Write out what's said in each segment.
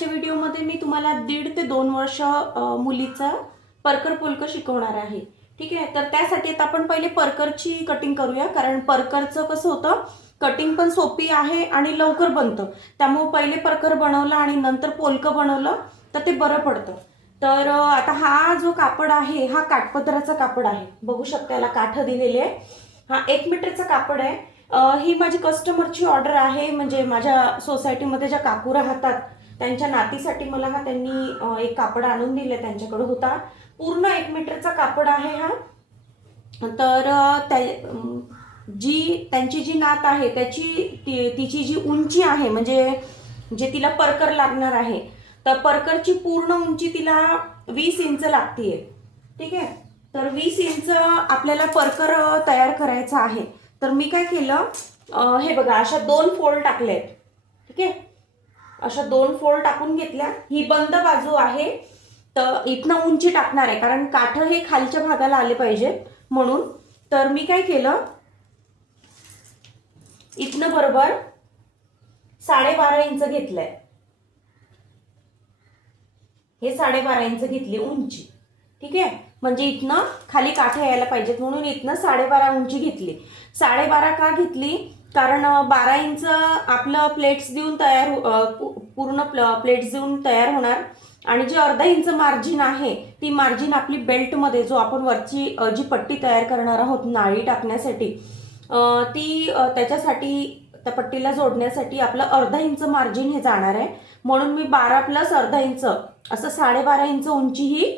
आजच्या व्हिडिओमध्ये मी तुम्हाला दीड ते दोन वर्ष मुलीचा परकर पोलकं शिकवणार आहे. ठीक आहे? तर त्यासाठी आता आपण पहिले परकरची कटिंग करूया. कारण परकरचं कसं होतं? कटिंग पण सोपी आहे आणि लवकर बनतं. त्यामुळे पहिले परकर बनवलं आणि नंतर पोलकं बनवलं तर ते बरं पडतं. तर आता हा जो कापड आहे हा काठपदराचा कापड आहे. बघू शकता याला काठ दिलेले. आहे हा एक मीटरचा कापड आहे. ही माझी कस्टमरची ऑर्डर आहे. म्हणजे माझ्या सोसायटीमध्ये ज्या काकू राहतात त्यांच्या नातीसाठी मला हा त्यांनी एक कापड आणून दिले त्यांच्याकडे होता. पूर्ण एक मीटरचा कापड आहे हा. तर त्या जी त्यांची जी नात आहे त्याची ती- तिची जी उंची आहे म्हणजे जे तिला परकर लागणार आहे तर परकरची पूर्ण उंची तिला वीस इंच लागतीये. ठीक आहे? तर वीस इंच आपल्याला परकर तयार करायचं आहे. तर मी काय केलं? हे बघा अशा दोन फोल्ड टाकले आहेत ठीक आहे? अशा दोन फोल्ड टाकून घेतल्या. ही बंद बाजू आहे. तर इथनं उंची टाकणार आहे. कारण काठ हे खालच्या भागाला आले पाहिजे म्हणून. तर मी काय केलं? इथनं बरोबर साडेबारा इंच घेतलंय. हे साडेबारा इंच घेतली उंची. ठीक आहे? म्हणजे इथनं खाली काठे यायला पाहिजेत म्हणून इथनं साडेबारा उंची घेतली. साडेबारा का घेतली? कारण बारा इंच आपलं प्लेट्स देऊन तयार हो, पूर्ण प्ल प्लेट्स देऊन तयार होणार. आणि जे अर्धा इंच मार्जिन आहे ती मार्जिन आपली बेल्टमध्ये जो आपण वरची जी पट्टी तयार करणार आहोत नाळी टाकण्यासाठी ती त्याच्यासाठी त्या पट्टीला जोडण्यासाठी आपलं अर्धा इंच मार्जिन हे जाणार आहे. म्हणून मी बारा प्लस अर्धा इंच असं साडेबारा इंच उंची ही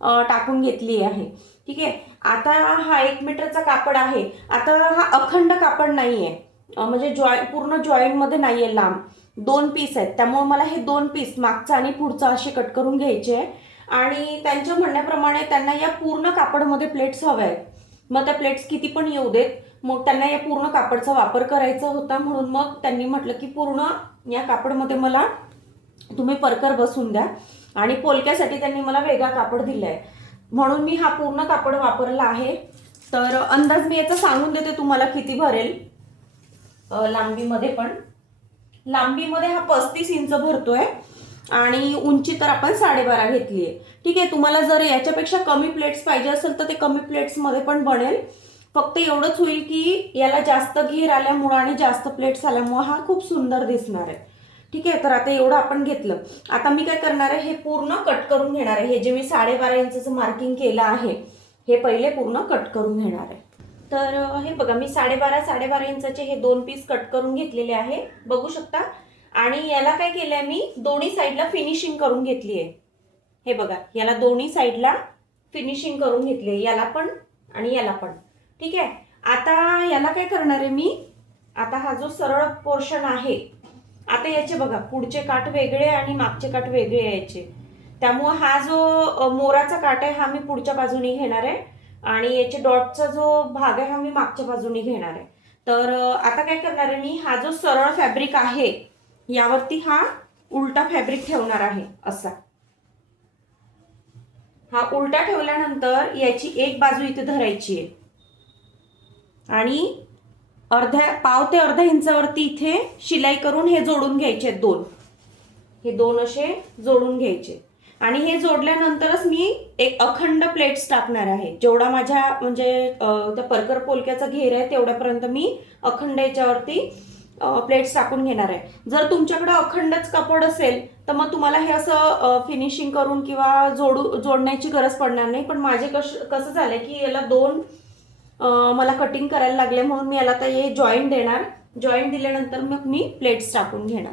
टाकून घेतली आहे. ठीक आहे? आता हा एक मीटरचा कापड आहे. आता हा अखंड कापड नाही आहे म्हणजे जॉय पूर्ण जॉईंटमध्ये नाही आहे लांब. दोन पीस आहेत. त्यामुळे मला हे दोन पीस मागचा आणि पुढचा असे कट करून घ्यायचे. आहे आणि त्यांच्या म्हणण्याप्रमाणे त्यांना या पूर्ण कापडमध्ये प्लेट्स हव्या आहेत. मग त्या प्लेट्स किती पण येऊ देत मग त्यांना या पूर्ण कापडचा वापर करायचा होता. म्हणून मग त्यांनी म्हटलं की पूर्ण या कापडमध्ये मला तुम्ही परकर बसून द्या. आणि पोलक्यासाठी त्यांनी मला वेगळा कापड दिला आहे म्हणून मी हा पूर्ण कापड वापरला आहे. तर अंदाज मी याचा सांगून देते तुम्हाला किती भरेल. लांबीमध्ये पण. लांबीमध्ये हा पस्तीस इंच भरतोय आणि उंची तर आपण साडेबारा घेतली आहे ठीक आहे तुम्हाला जर याच्यापेक्षा कमी प्लेट्स पाहिजे असेल तर ते कमी प्लेट्समध्ये पण बनेल. फक्त एवढंच होईल की याला जास्त घेर आल्यामुळं आणि जास्त प्लेट्स आल्यामुळं हा खूप सुंदर दिसणार आहे. ठीक आहे तर आता एवढं आपण घेतलं. आता मी काय करणार आहे हे पूर्ण कट करून घेणार आहे. हे जे मी साडेबारा इंचचं मार्किंग केलं आहे हे पहिले पूर्ण कट करून घेणार आहे. तर हे बघा मी साडेबारा साडेबारा इंचाचे हे दोन पीस कट करून घेतलेले आहे. बघू शकता. आणि याला काय केलंय मी? दोन्ही साईडला फिनिशिंग करून घेतली आहे हे बघा याला दोन्ही साईडला फिनिशिंग करून घेतली याला पण आणि याला पण. ठीक आहे? आता याला काय करणार आहे मी? आता हा जो सरळ पोर्शन आहे आता याचे बघा पुढचे काठ वेगळे आणि मागचे काठ वेगळे यायचे. त्यामुळं हा जो मोराचा काठ आहे हा मी पुढच्या बाजूने घेणार आहे. आणि याचे डॉटचा जो भाग आहे हा मी मागच्या बाजूने घेणार आहे. तर आता काय करणार आहे मी? हा जो सरळ फॅब्रिक आहे यावरती हा उलटा फॅब्रिक ठेवणार आहे असा. हा उलटा ठेवल्यानंतर याची एक बाजू इथे धरायची आहे. आणि अर्ध्या पाव ते अर्ध्या इंचावरती इथे शिलाई करून हे जोडून घ्यायचे आहेत दोन. हे दोन असे जोडून घ्यायचे आणि हे जोडल्यानंतरच मी एक अखंड प्लेट्स टाकणार आहे. जेवढा माझ्या म्हणजे त्या परकर पोलक्याचा घेर आहे तेवढ्यापर्यंत मी अखंड याच्यावरती प्लेट्स टाकून घेणार आहे. जर तुमच्याकडे अखंडच कापड असेल तर मग तुम्हाला हे असं फिनिशिंग करून किंवा जोडू जोडण्याची गरज पडणार नाही. पण माझे कश कसं झालं की याला दोन मला कटिंग करायला लागले म्हणून मी याला आता हे जॉईंट देणार. जॉईंट दिल्यानंतर मग मी प्लेट्स टाकून घेणार.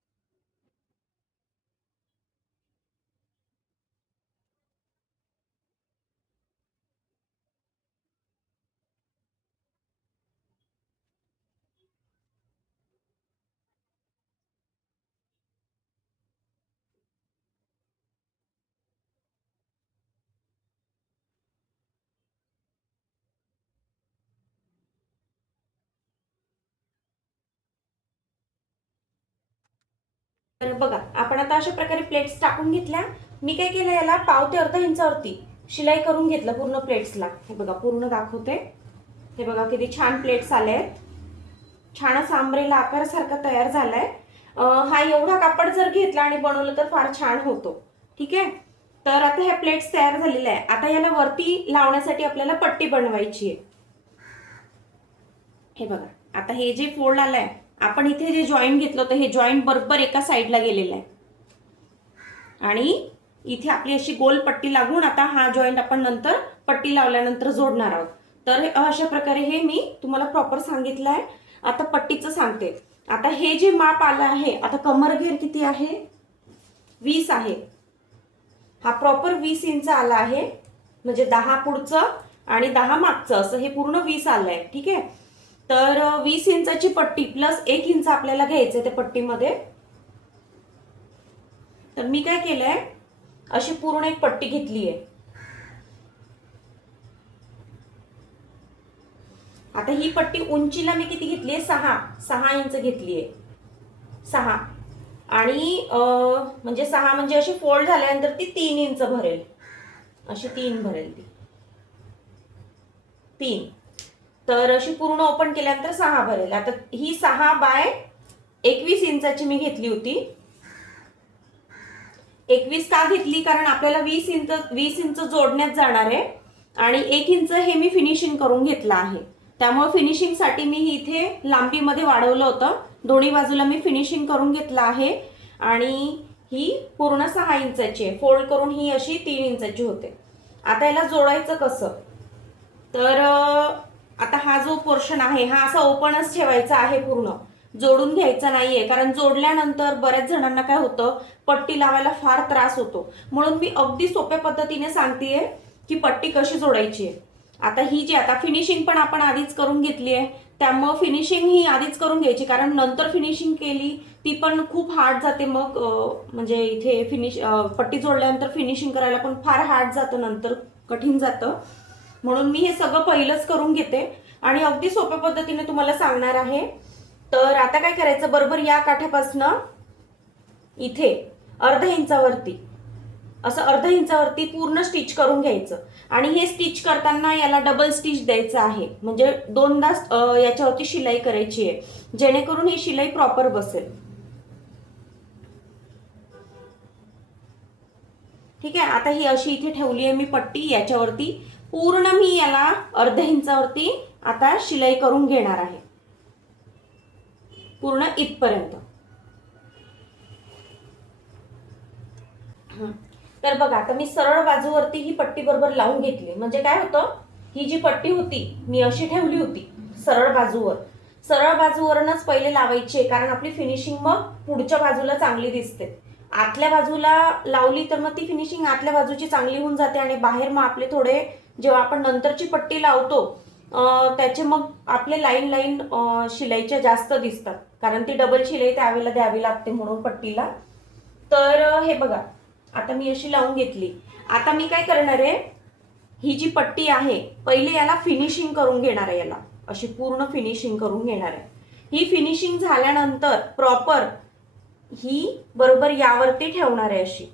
तर बघा आपण आता अशा प्रकारे प्लेट्स टाकून घेतल्या. मी काय केलं याला पाव ते अर्धा इंचावरती शिलाई करून घेतलं पूर्ण प्लेट्सला हे बघा पूर्ण दाखवते. हे बघा किती छान प्लेट्स आले आहेत. छान असा आंब्रेला आकारासारखा तयार झालाय. हा एवढा कापड जर घेतला आणि बनवलं तर फार छान होतो. ठीक आहे? तर आता ह्या प्लेट्स तयार झालेल्या आहे आता याला वरती लावण्यासाठी आपल्याला पट्टी बनवायची आहे. हे बघा आता हे जे फोल्ड आहे आपण इथे जे जॉईंट घेतलं होतं हे जॉईंट बरोबर एका साईडला गेलेलं आहे. आणि इथे आपली अशी गोल पट्टी लागून आता हा जॉईंट आपण नंतर पट्टी लावल्यानंतर जोडणार आहोत. तर अशा प्रकारे हे मी तुम्हाला प्रॉपर सांगितलं आहे. आता पट्टीचं सांगते. आता हे जे माप आलं आहे आता कमर घेर किती आहे? वीस आहे. हा प्रॉपर वीस इंच आला आहे. म्हणजे दहा पुढचं आणि दहा मागचं असं हे पूर्ण वीस आलं आहे ठीक आहे? तर वीस इंचाची पट्टी प्लस एक इंच आपल्याला घ्यायचं आहे त्या पट्टीमध्ये. तर मी काय केलंय? अशी पूर्ण एक पट्टी घेतली आहे. आता ही पट्टी उंचीला मी किती घेतली आहे? सहा. सहा इंच घेतली आहे. सहा. आणि म्हणजे सहा म्हणजे अशी फोल्ड झाल्यानंतर ती तीन इंच भरेल. अशी तीन भरेल ती. तीन. तर अशी पूर्ण ओपन केल्यानंतर सहा भरेल. आता ही सहा बाय एकवीस इंचाची मी घेतली होती. एकवीस का घेतली? कारण आपल्याला वीस इंच वीस इंच जोडण्यात जाणार आहे. आणि एक इंच हे मी फिनिशिंग करून घेतलं आहे. त्यामुळे फिनिशिंगसाठी मी इथे लांबीमध्ये वाढवलं होतं. दोन्ही बाजूला मी फिनिशिंग करून घेतलं आहे. आणि ही पूर्ण सहा इंचाची आहे. फोल्ड करून ही अशी तीन इंचाची होते. आता याला जोडायचं कसं? तर आता हा जो पोर्शन आहे हा असा ओपनच ठेवायचा आहे पूर्ण. जोडून घ्यायचा नाहीये कारण जोडल्यानंतर बऱ्याच जणांना काय होतं पट्टी लावायला फार त्रास होतो. म्हणून मी अगदी सोप्या पद्धतीने सांगतेय की पट्टी कशी जोडायची आहे. आता ही जी आता फिनिशिंग पण आपण आधीच करून घेतली आहे त्यामुळं फिनिशिंग ही आधीच करून घ्यायची कारण नंतर फिनिशिंग केली ती पण खूप हार्ड जाते मग म्हणजे इथे फिनिश पट्टी जोडल्यानंतर फिनिशिंग करायला पण फार हार्ड जातं नंतर कठीण जातं. म्हणून मी हे सगळं पहिलंच करून घेते. आणि अगदी सोप्या पद्धतीने तुम्हाला सांगणार आहे. तर आता काय करायचं? बरोबर या काठापासनं इथे अर्ध इंचावरती. असं अर्ध्या इंचावरती पूर्ण स्टिच करून घ्यायचं. आणि हे स्टिच करताना याला डबल स्टिच द्यायचं आहे. म्हणजे दोनदा याच्यावरती शिलाई करायची आहे. जेणेकरून ही शिलाई प्रॉपर बसेल. ठीक आहे? आता ही अशी इथे ठेवली आहे मी पट्टी. याच्यावरती पूर्ण मी याला अर्ध्या इंचावरती आता शिलाई करून घेणार आहे. पूर्ण इथपर्यंत. तर बघा आता मी सरळ बाजूवरती ही पट्टी बरोबर लावून घेतली. म्हणजे काय होतं? ही जी पट्टी होती मी अशी ठेवली होती सरळ बाजूवर. सरळ बाजूवरूनच पहिले लावायची आहे कारण आपली फिनिशिंग मग पुढच्या बाजूला चांगली दिसते. आतल्या बाजूला लावली तर मग ती फिनिशिंग आतल्या बाजूची चांगली होऊन जाते आणि बाहेर मग आपले थोडे जेव्हा आपण नंतरची पट्टी लावतो त्याचे मग आपले लाईन लाईन शिलाईच्या जास्त दिसतात. कारण ती डबल शिलाई त्यावेळेला द्यावी लागते म्हणून पट्टीला. तर हे बघा. आता मी अशी लावून घेतली. आता मी काय करणार आहे? ही जी पट्टी आहे पहिले याला फिनिशिंग करून घेणार आहे याला. अशी पूर्ण फिनिशिंग करून घेणार आहे. ही फिनिशिंग झाल्यानंतर प्रॉपर ही बरोबर यावरती ठेवणार आहे अशी.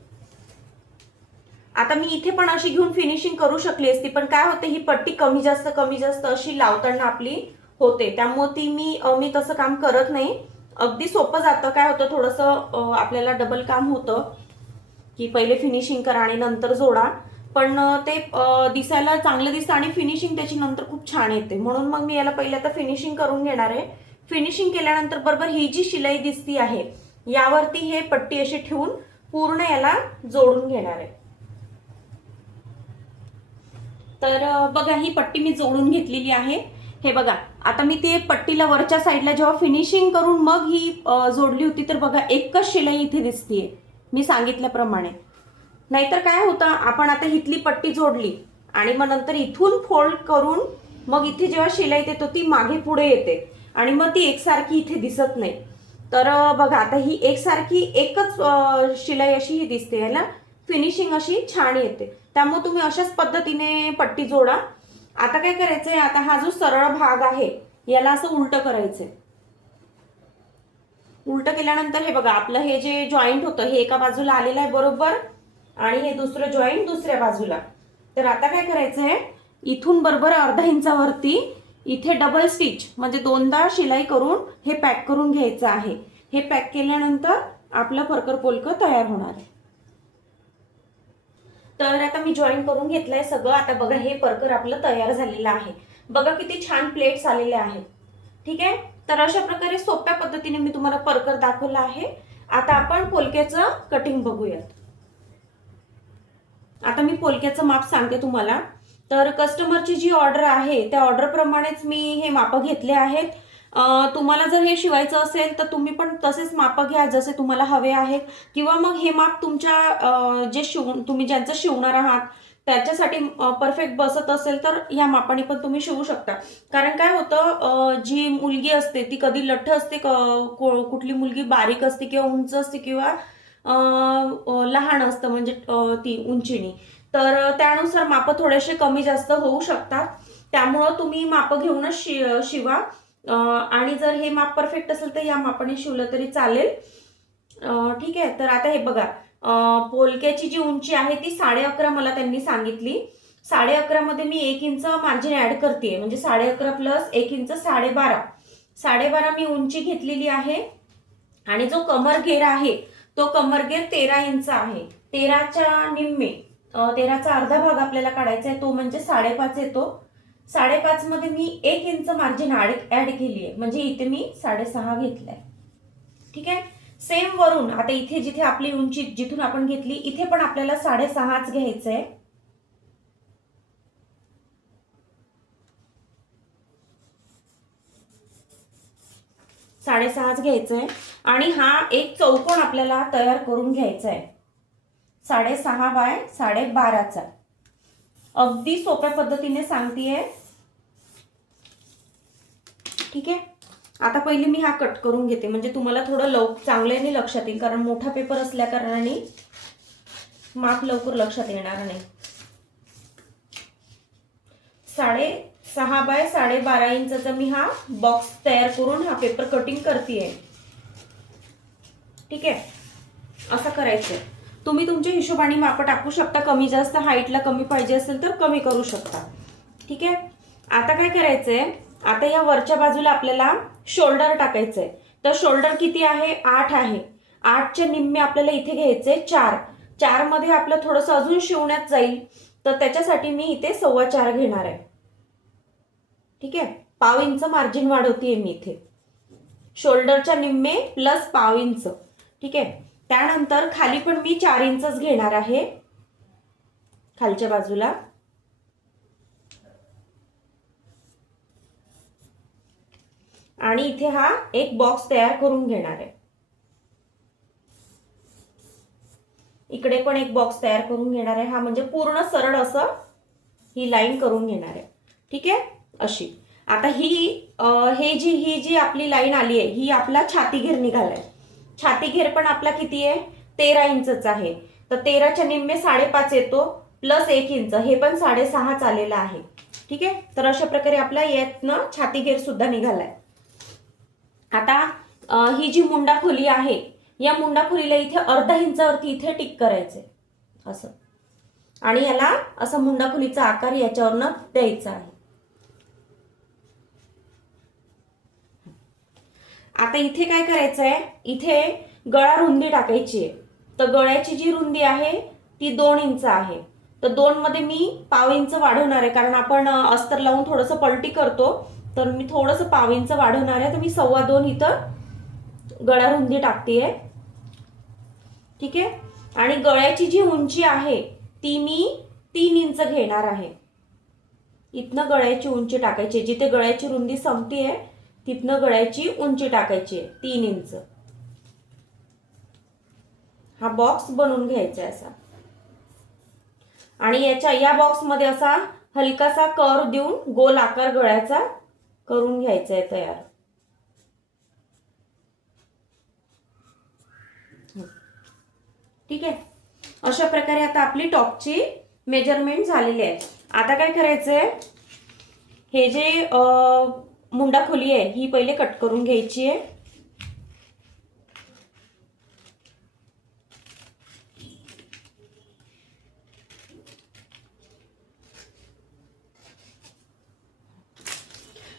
आता मी इथे पण अशी घेऊन फिनिशिंग करू शकली असती पण काय होते ही पट्टी कमी जास्त कमी जास्त अशी लावताना आपली होते. त्यामुळे ती मी मी तसं काम करत नाही. अगदी सोपं जातं. काय होतं थोडंसं आपल्याला डबल काम होतं की पहिले फिनिशिंग करा आणि नंतर जोडा. पण ते दिसायला चांगलं दिसतं आणि फिनिशिंग त्याची नंतर खूप छान येते. म्हणून मग मी याला पहिले आता फिनिशिंग करून घेणार आहे. फिनिशिंग केल्यानंतर बरोबर ही जी शिलाई दिसती आहे यावरती हे पट्टी अशी ठेवून पूर्ण याला जोडून घेणार आहे. तर बघा ही पट्टी मी जोडून घेतलेली आहे. हे बघा आता मी ते पट्टीला वरच्या साईडला जेव्हा फिनिशिंग करून मग ही जोडली होती तर बघा एकच शिलाई इथे दिसतीये मी सांगितल्याप्रमाणे. नाहीतर काय होतं आपण आता इथली पट्टी जोडली आणि मग नंतर इथून फोल्ड करून मग इथे जेव्हा शिलाई देतो ती मागे पुढे येते आणि मग ती एकसारखी इथे दिसत नाही. तर बघा आता ही एकसारखी एकच शिलाई अशी ही दिसते ह्याला फिनिशिंग अशी छान येते. त्यामुळे तुम्ही अशाच पद्धतीने पट्टी जोडा. आता काय करायचंय? आता हा जो सरळ भाग आहे याला असं उलट करायचंय. उलटं केल्यानंतर हे बघा आपलं हे जे जॉईंट होतं हे एका बाजूला आलेलं आहे बरोबर आणि हे दुसरं जॉईंट दुसऱ्या बाजूला. तर आता काय करायचं आहे इथून बरोबर अर्धा इंचावरती इथे डबल स्टिच म्हणजे दोनदा शिलाई करून हे पॅक करून घ्यायचं आहे. हे पॅक केल्यानंतर आपलं फरकर पोलकं तयार होणार आहे. तर आता मी जॉईन करून घेतलंय सगळं. आता बघा हे परकर आपलं तयार झालेलं आहे. बघा किती छान प्लेट्स आलेले आहेत. ठीक आहे? तर अशा प्रकारे सोप्या पद्धतीने मी तुम्हाला परकर दाखवला आहे. आता आपण पोलक्याचं कटिंग बघूयात. आता मी पोलक्याचं माप सांगते तुम्हाला. तर कस्टमरची जी ऑर्डर आहे त्या ऑर्डरप्रमाणेच मी हे मापं घेतले आहेत. तुम्हाला जर हे शिवायचं असेल तर तुम्ही पण तसेच मापं घ्या जसे तुम्हाला हवे आहेत. किंवा मग हे माप तुमच्या जे शिव तुम्ही ज्यांचं शिवणार आहात त्याच्यासाठी परफेक्ट बसत असेल तर या मापाने पण तुम्ही शिवू शकता. कारण काय होतं जी मुलगी असते ती कधी लठ्ठ असते क- कुठली मुलगी बारीक असते किंवा उंच असते किंवा लहान असतं म्हणजे ती उंचीनी. तर त्यानुसार मापं थोडेसे कमी जास्त होऊ शकतात. त्यामुळं तुम्ही मापं घेऊनच शि शिवा. आणि जर हे माप परफेक्ट असेल तर या मापाने शिवलं तरी चालेल. ठीक आहे. तर आता हे बघा. पोलक्याची जी उंची आहे ती साडे अकरा मला त्यांनी सांगितली. साडे अकरामध्ये मी एक इंच मार्जिन ॲड करते म्हणजे साडे अकरा प्लस एक इंच साडेबारा साडेबारा मी उंची घेतलेली आहे. आणि जो कमर घेर आहे तो कमर घेर तेरा इंच आहे. तेराच्या निम्मे तेराचा अर्धा भाग आपल्याला काढायचा आहे तो म्हणजे साडेपाच येतो. साडेपाच मध्ये मी एक इंच मार्जिन ऍड ऍड केली आहे. म्हणजे इथे मी साडेसहा घेतलाय. ठीक आहे? सेम वरून आता इथे जिथे आपली उंची जिथून आपण घेतली इथे पण आपल्याला साडेसहाच घ्यायचं आहे साडेसहाच घ्यायचं आहे आणि हा एक चौकोन आपल्याला तयार करून घ्यायचा आहे साडेसहा बाय साडेबाराचा. अगदी सोप्या पद्धतीने सांगतेय. ठीक आहे? आता पहिले मी हा कट करून घेते. म्हणजे तुम्हाला थोडं लव चांगल्याने लक्षात येईल. कारण मोठा पेपर असल्या कारणाने माप लवकर लक्षात येणार नाही. साडे सहा बाय साडेबारा इंचा मी हा बॉक्स तयार करून हा पेपर कटिंग करते ठीक आहे? असं करायचं तुम्ही तुमच्या हिशोबाने मापं टाकू शकता. कमी जास्त हाईटला कमी पाहिजे असेल तर कमी करू शकता. ठीक आहे? आता काय करायचं आहे आता या वरच्या बाजूला आपल्याला शोल्डर टाकायचं आहे तर शोल्डर किती आहे? आठ आहे. आठच्या निम्मे आपल्याला इथे घ्यायचे चार. चारमध्ये आपलं थोडंसं अजून शिवण्यात जाईल. तर त्याच्यासाठी मी इथे सव्वा चार घेणार आहे. ठीक आहे? पाव इंच मार्जिन वाढवते मी इथे. शोल्डरच्या निम्मे प्लस पाव इंच. ठीक आहे? त्यानंतर खाली पण मी चार इंचच घेणार आहे. खालच्या बाजूला. आणि इथे हा एक बॉक्स तयार करून घेणार आहे. इकडे पण एक बॉक्स तयार करून घेणार आहे. हा म्हणजे पूर्ण सरळ असं ही लाईन करून घेणार आहे. ठीक आहे? अशी. आता ही आ, हे जी ही जी आपली लाईन आली आहे ही आपला छाती घेर निघालाय. छाती घेर पण आपला किती आहे? तेरा इंचच आहे. तर तेराच्या निम्मे साडेपाच येतो प्लस एक इंच. हे पण साडेसहा आलेलं आहे. ठीक आहे? तर अशा प्रकारे आपला यातनं छाती घेर सुद्धा निघालाय. आता ही जी मुंडा खोली आहे या मुंडा खोलीला इथे अर्धा इंचावरती इथे टिक करायचंय. असं. आणि याला असा मुंडा खोलीचा आकार याच्यावरनं द्यायचा आहे. आता इथे काय करायचं आहे इथे गळा रुंदी टाकायची आहे. तर गळ्याची जी रुंदी आहे ती दोन इंच आहे. तर दोनमध्ये मी पाव इंच वाढवणार आहे. कारण आपण अस्तर लावून थोडंसं पलटी करतो. तर मी थोडंसं पाव इंच वाढवणार आहे. तर मी सव्वा दोन इथं गळा रुंदी टाकते ठीक आहे? आणि गळ्याची जी उंची आहे ती मी तीन इंच घेणार आहे. इथनं गळ्याची उंची टाकायची जिथे गळ्याची रुंदी संपतीये तिथनं गळ्याची उंची टाकायची आहे तीन इंच. हा बॉक्स बनवून घ्यायचा आहे असा. आणि याच्या या बॉक्समध्ये असा हलकासा कर देऊन गोल आकार गळ्याचा करून घ्यायचा आहे तयार. ठीक आहे? अशा प्रकारे आता आपली टॉपची मेजरमेंट झालेली आहे. आता काय करायचंय? हे जे मुंडा खोली आहे. ही पहिले कट करून घ्यायची आहे.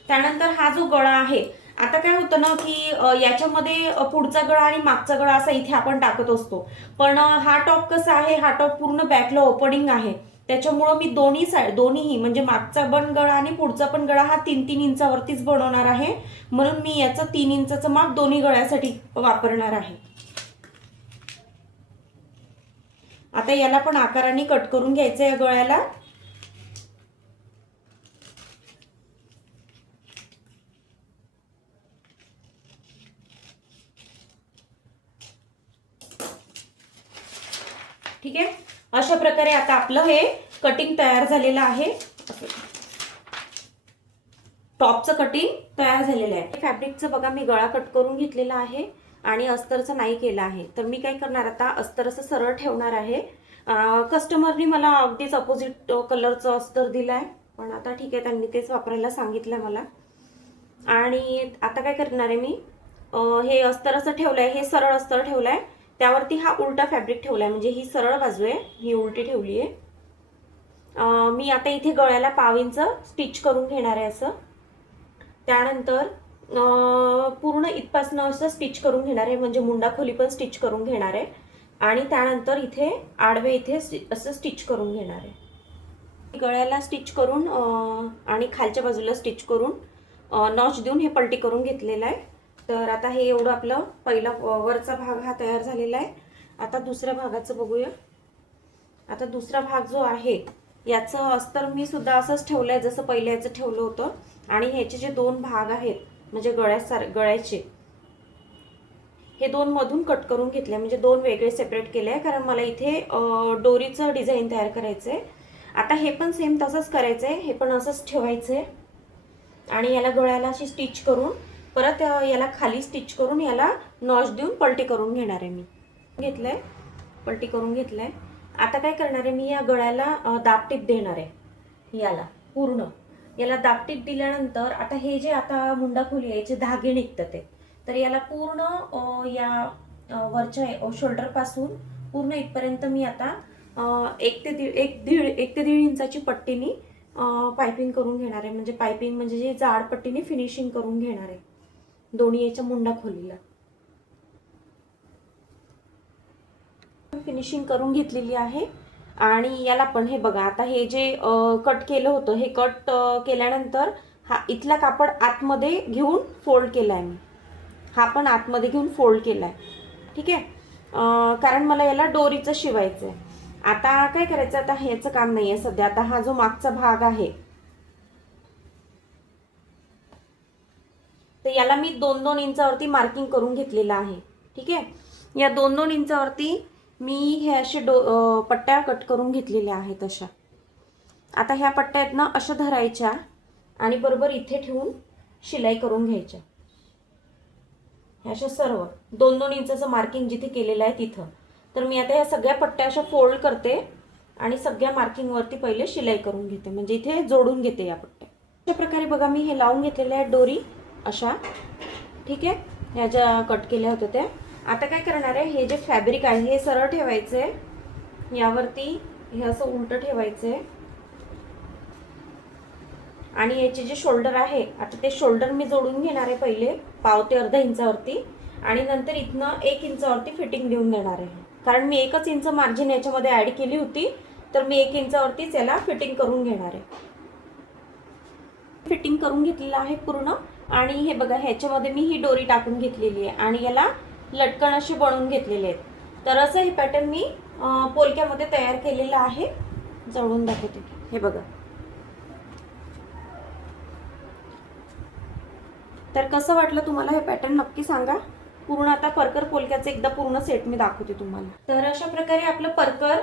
त्यानंतर हा जो गळा आहे आता काय होतं ना की याच्यामध्ये पुढचा गळा आणि मागचा गळा असा इथे आपण टाकत असतो. पण हा टॉप कसा आहे? हा टॉप पूर्ण बॅकला ओपनिंग आहे. त्याच्यामुळं मी दोन्ही साईड दोन्हीही म्हणजे मागचा पण गळा आणि पुढचा पण गळा हा तीन तीन इंचावरतीच बनवणार आहे. म्हणून मी याचं तीन इंचाचं माप दोन्ही गळ्यासाठी वापरणार आहे. आता याला पण आकाराने कट करून घ्यायचं या गळ्याला. ठीक आहे? अशा प्रकारे आता आपलं हे कटिंग तयार झालेलं आहे. टॉपचं कटिंग तयार झालेलं आहे. फॅब्रिकचं बघा मी गळा कट करून घेतलेला आहे आणि अस्तरचं नाही केलं आहे. तर मी काय करणार आता अस्तर असं सरळ ठेवणार आहे. कस्टमरनी मला अगदीच अपोजिट कलरचं अस्तर दिलं आहे पण आता ठीक आहे त्यांनी तेच वापरायला सांगितलं मला. आणि आता काय करणार आहे मी? हे अस्तर असं ठेवलं आहे हे सरळ अस्तर ठेवलं आहे त्यावरती हा उलटा फॅब्रिक ठेवला आहे म्हणजे ही सरळ बाजू आहे. ही उलटी ठेवली आहे. मी आता इथे गळ्याला पाव इंच स्टिच करून घेणार आहे असं. त्यानंतर पूर्ण इथपासनं असं स्टिच करून घेणार आहे. म्हणजे मुंडा खोली पण स्टिच करून घेणार आहे. आणि त्यानंतर इथे आडवे इथे स्टि- असं स्टिच करून घेणार आहे. गळ्याला स्टिच करून आणि खालच्या बाजूला स्टिच करून नॉच देऊन हे पलटी करून घेतलेलं आहे. तर आता हे एवढं आपलं पहिला वरचा भाग हा तयार झालेला आहे. आता दुसऱ्या भागाचं बघूया. आता दुसरा भाग जो आहे याचं अस्तर मी सुद्धा असंच ठेवलं आहे जसं पहिल्या याचं ठेवलं होतं. आणि ह्याचे जे दोन भाग आहेत म्हणजे गळ्यासार गळ्याचे हे दोन मधून कट करून घेतले म्हणजे दोन वेगळे सेपरेट केले आहे. कारण मला इथे डोरीचं डिझाईन तयार करायचं आहे आता हे पण सेम तसंच करायचं आहे हे पण असंच ठेवायचं आहे आणि याला गळ्याला अशी स्टिच करून परत याला खाली स्टिच करून याला नॉश देऊन पलटी करून घेणार आहे मी. घेतलंय? पलटी करून घेतलंय. आता काय करणार आहे मी? या गळ्याला अं, दाबटीप देणार आहे. याला पूर्ण. याला दाबटीप दिल्यानंतर आता हे जे आता मुंडा खोली आहे जे धागे निघतात ते तर याला पूर्ण या वरच्या शोल्डरपासून पूर्ण इथपर्यंत मी आता एक ते दीड एक दीड एक ते दीड इंचाची पट्टीनी पायपिंग करून घेणार आहे. म्हणजे पायपिंग म्हणजे जे जाड पट्टीने फिनिशिंग करून घेणार आहे. दोन्ही याच्या मुंडा खोलीला. फिनिशिंग करून घेतलेली आहे. आणि याला पण हे बघा आता हे जे कट केलं होतं हे कट केल्यानंतर हा इथला कापड आतमध्ये घेऊन फोल्ड केला आहे मी. हा पण आतमध्ये घेऊन फोल्ड केला आहे ठीक आहे? कारण मला याला डोरीचं शिवायचं आहे आता काय करायचं? आता ह्याचं काम नाही आहे सध्या. आता हा जो मागचा भाग आहे तर याला मी दोन दोन इंचावरती मार्किंग करून घेतलेलं आहे. ठीक आहे? या दोन दोन इंचावरती मी हे असे डो पट्ट्या कट करून घेतलेल्या आहेत अशा. आता ह्या पट्ट्या आहेत ना अशा धरायच्या आणि बरोबर इथे ठेवून शिलाई करून घ्यायच्या. ह्या अशा सर्व दोन दोन इंचाचं मार्किंग जिथे केलेलं आहे तिथं. तर मी आता ह्या सगळ्या पट्ट्या अशा फोल्ड करते आणि सगळ्या मार्किंगवरती पहिले शिलाई करून घेते. म्हणजे इथे जोडून घेते या पट्ट्या. अशा प्रकारे बघा मी हे लावून घेतलेल्या आहेत डोरी अशा. ठीक आहे? ह्या ज्या कट केल्या होत्या त्या. आता काय करणार आहे? हे जे फॅब्रिक आहे हे सरळ ठेवायचं आहे यावरती हे असं उलटं ठेवायचं आहे आणि याचे जे शोल्डर आहे आता ते शोल्डर मी जोडून घेणार आहे पहिले पाव ते अर्धा इंचावरती. आणि नंतर इथनं एक इंचावरती फिटिंग देऊन देणार आहे. कारण मी एकच इंच मार्जिन याच्यामध्ये ॲड केली होती तर मी एक इंचावरतीच याला फिटिंग करून घेणार आहे. फिटिंग करून घेतलेलं आहे पूर्ण. आणि हे बघा ह्याच्यामध्ये मी ही डोरी टाकून घेतलेली आहे आणि याला लटकन असे बनवून घेतलेले आहेत. तर असं हे पॅटर्न मी पोलक्यामध्ये तयार केलेलं आहे. जवळून दाखवते. हे बघा. तर कसं वाटलं तुम्हाला हे पॅटर्न नक्की सांगा. पूर्ण आता परकर पोलक्याचं एकदा पूर्ण सेट मी दाखवते तुम्हाला. तर अशा प्रकारे आपलं परकर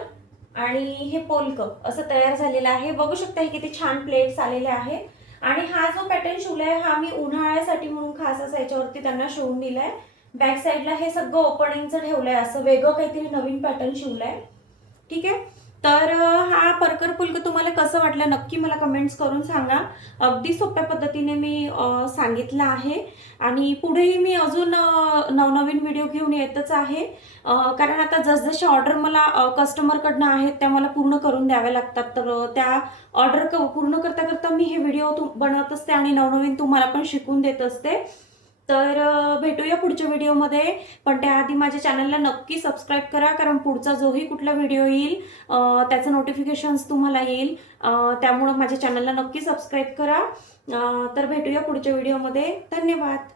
आणि हे पोलकं असं तयार झालेलं आहे. बघू शकता हे किती छान प्लेट्स आलेले आहेत आणि हा जो पॅटर्न शिवलाय हा मी उन्हाळ्यासाठी म्हणून खास असा याच्यावरती त्यांना शिवून दिलाय. बॅक साईडला हे सगळं ओपनिंगचं ठेवलंय असं वेगळं काहीतरी नवीन पॅटर्न शिवलाय. ठीक आहे? तर हा परकर फुलकं तुम्हाला कसं वाटलं नक्की मला कमेंट्स करून सांगा. अगदी सोप्या पद्धतीने मी सांगितलं आहे. आणि पुढेही मी अजून नवनवीन व्हिडिओ घेऊन येतच आहे. कारण आता जसजशी ऑर्डर मला कस्टमरकडनं आहेत त्या मला पूर्ण करून द्याव्या लागतात. तर त्या ऑर्डर क पूर्ण करता करता मी हे व्हिडिओ बनवत असते आणि नवनवीन तुम्हाला पण शिकून देत असते. तर भेटूया पुढच्या व्हिडिओमध्ये. पण त्याआधी माझ्या चॅनलला नक्की सबस्क्राईब करा कारण पुढचा जोही कुठला व्हिडिओ येईल त्याचं नोटिफिकेशन्स तुम्हाला येईल. त्यामुळं माझ्या चॅनलला नक्की सबस्क्राईब करा. तर भेटूया पुढच्या व्हिडिओमध्ये. धन्यवाद.